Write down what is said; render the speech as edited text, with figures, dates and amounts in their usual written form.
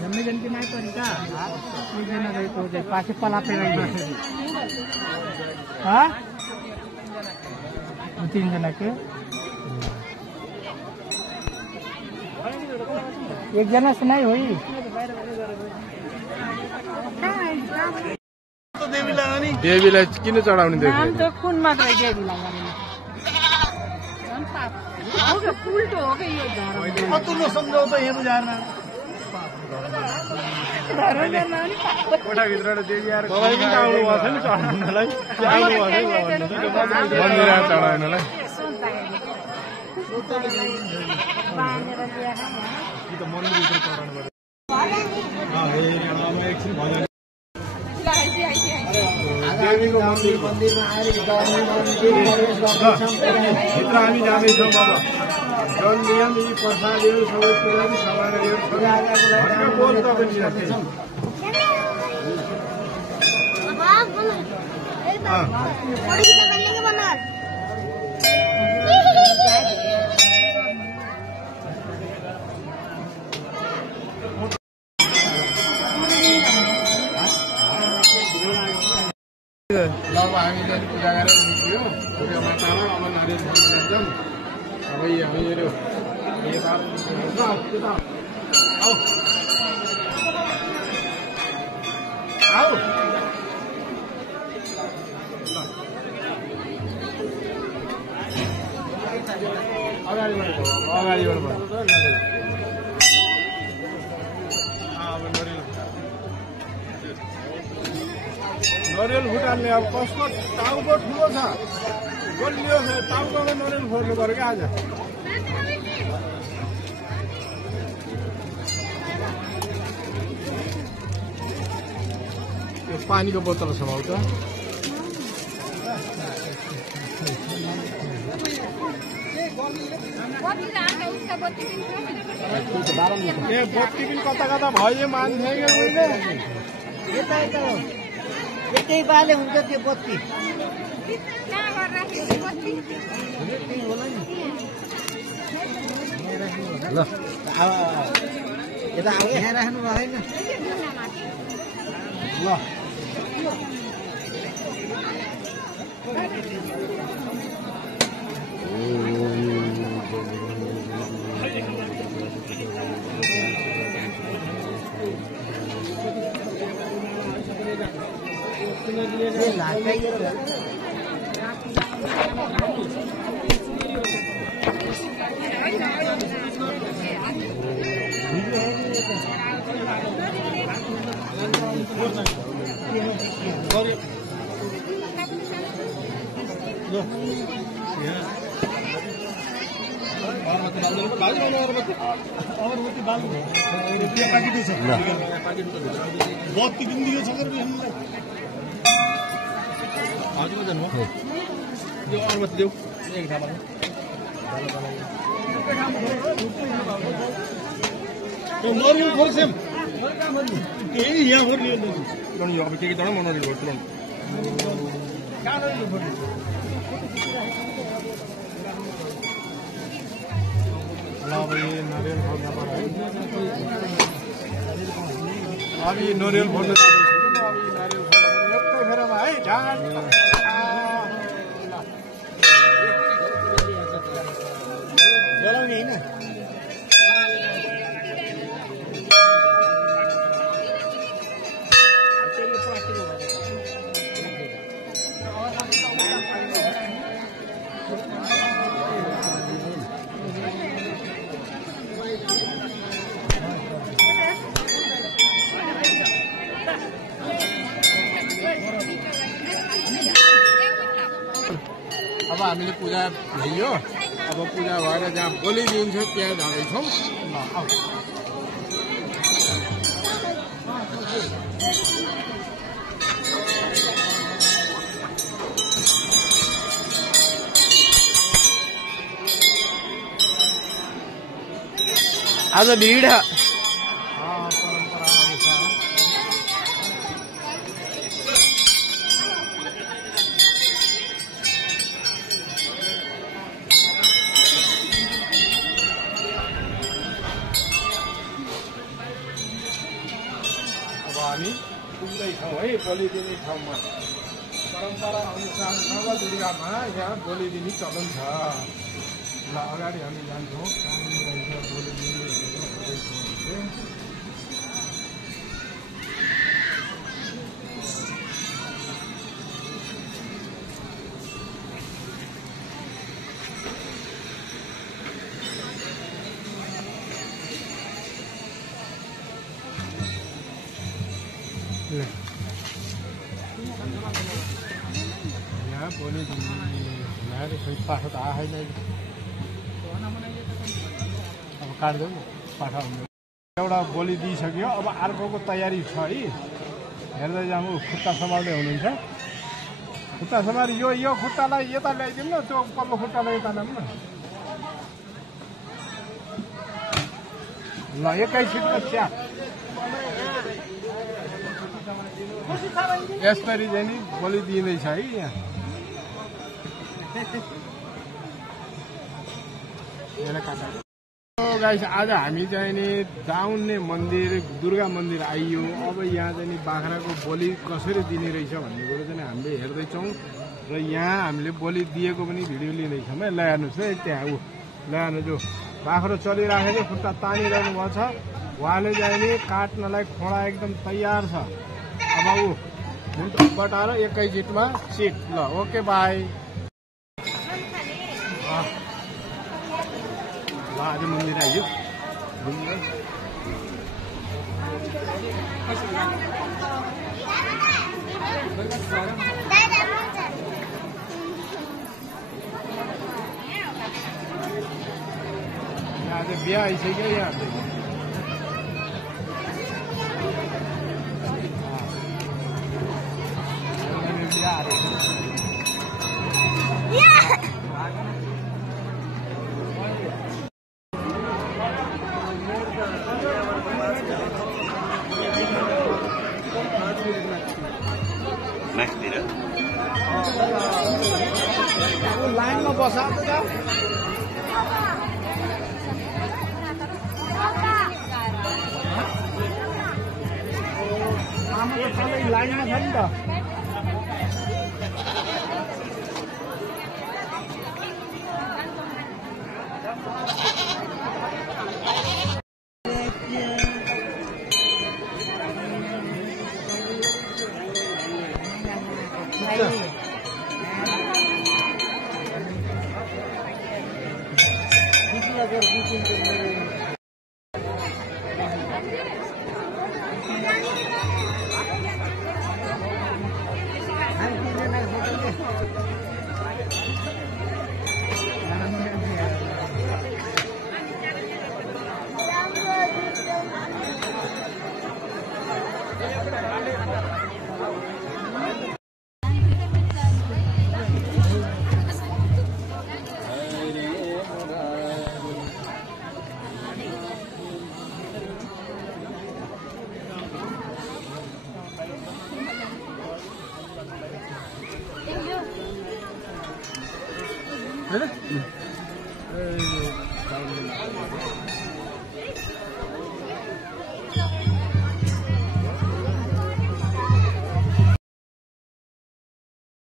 जम्मे जन की नहीं पड़ी का ये जना गई तो जे पासे पला पे रही हां 3 जना के एक जना से नहीं हुई तो देवीलाई किन चढाउने देवी नाम तो कुन मात्रै देवीलाई हो उल्टो हो गयो यो धर्म अतुलो सम्झौता हेर्नु जान्न कोठाभित्र देवी आएर तपाईँ पनि आउनु भएको छ नि चढाउनलाई आउनु भएको मन्दिर आएर चढाउनलाई बाँधेर ल्याएर कि त मन्दिरभित्र चढाउनु पर्यो देवीको मन्दिरमा आएर भित्र हामी जाँदैछौँ बाबा जन नियम यी प्रसादहरू सबै कुराहरू सामग्रीहरू बोल तपाईँ ल अब हामीले पूजा गरेर निस्क्यौँ पूजा मातामा अब नारियल खानु जान्छौँ अब हामीहरू आऊ अगाडिबाट नरियल फुटाल्ने अब कसको टाउको ठुलो छ गोलियो छ टाउकोमा नरियल फोड्नु पर्यो क्या आज यो पानीको बोतल समाउ त ए बत्ती पनि कता कता भयो मान्छे एकै बाले हुन्छ त्यो बत्ती ल यता आऊ यहाँ राख्नु भएन ल बत्ती पनि दियो छ यो अगरबत्ती देऊ एक ठाउँमा नरियल खोर्छौँ यही यहाँ खोर्लियो अब के म नरियल खोर्छु अब ये नरियल फोड्न पर्यो अब ये नरियल फोड्न यत्रो फेरमा है ढाड जलाउने होइन अब हामीले पूजा भयो अब पूजा भएर जहाँ बलि दिन्छ त्यहाँ जाँदैछौँ आज भिड हामी पुग्दैछौँ है बलि दिने ठाउँमा। परम्परा अनुसार नवदुर्गामा यहाँ बलि दिने चलन छ। ल अगाडि हामी जान्छौँ कहाँनिर रहेछ बलि दिने यहाँ बोली खोइ पाठो त आएन अब काट्दै पाठा हुनु एउटा बोली दिइसक्यो। अब अर्कोको तयारी छ है। हेर्दै जानु खुट्टा सम्हाल्दै हुनुहुन्छ। खुट्टा सम्हाल यो खुट्टालाई यता ल्याइदिनु न त्यो पल्लो खुट्टालाई यता ल्याउनु न। ल एकैछिनमा च्याप यसरी चाहिँ नि बलि दिँदैछ है यहाँ। गाइस आज हामी चाहिँ नि दाउन्ने मन्दिर दुर्गा मन्दिर आइयो। अब यहाँ चाहिँ नि बाख्राको बलि कसरी दिने रहेछ भन्ने कुरो चाहिँ हामीले हेर्दैछौँ र यहाँ हामीले बलि दिएको पनि भिडियो लिँदैछौँ है। ल हेर्नुहोस् है त्यहाँ ऊ ल हेर्नु जो बाख्रो चलिराखेको खुट्टा तानिरहनु भएको छ। उहाँले चाहिँ नि काट्नलाई खोडा एकदम तयार छ। अब ऊ बटाएर एकैचोटमा सिट। ल ओके बाई। ल आज मन्दिर आइयो। आज बिहा आइसक्यो यहाँ लाइनमा बसाएको छ। लाइनमा छ नि त। Really?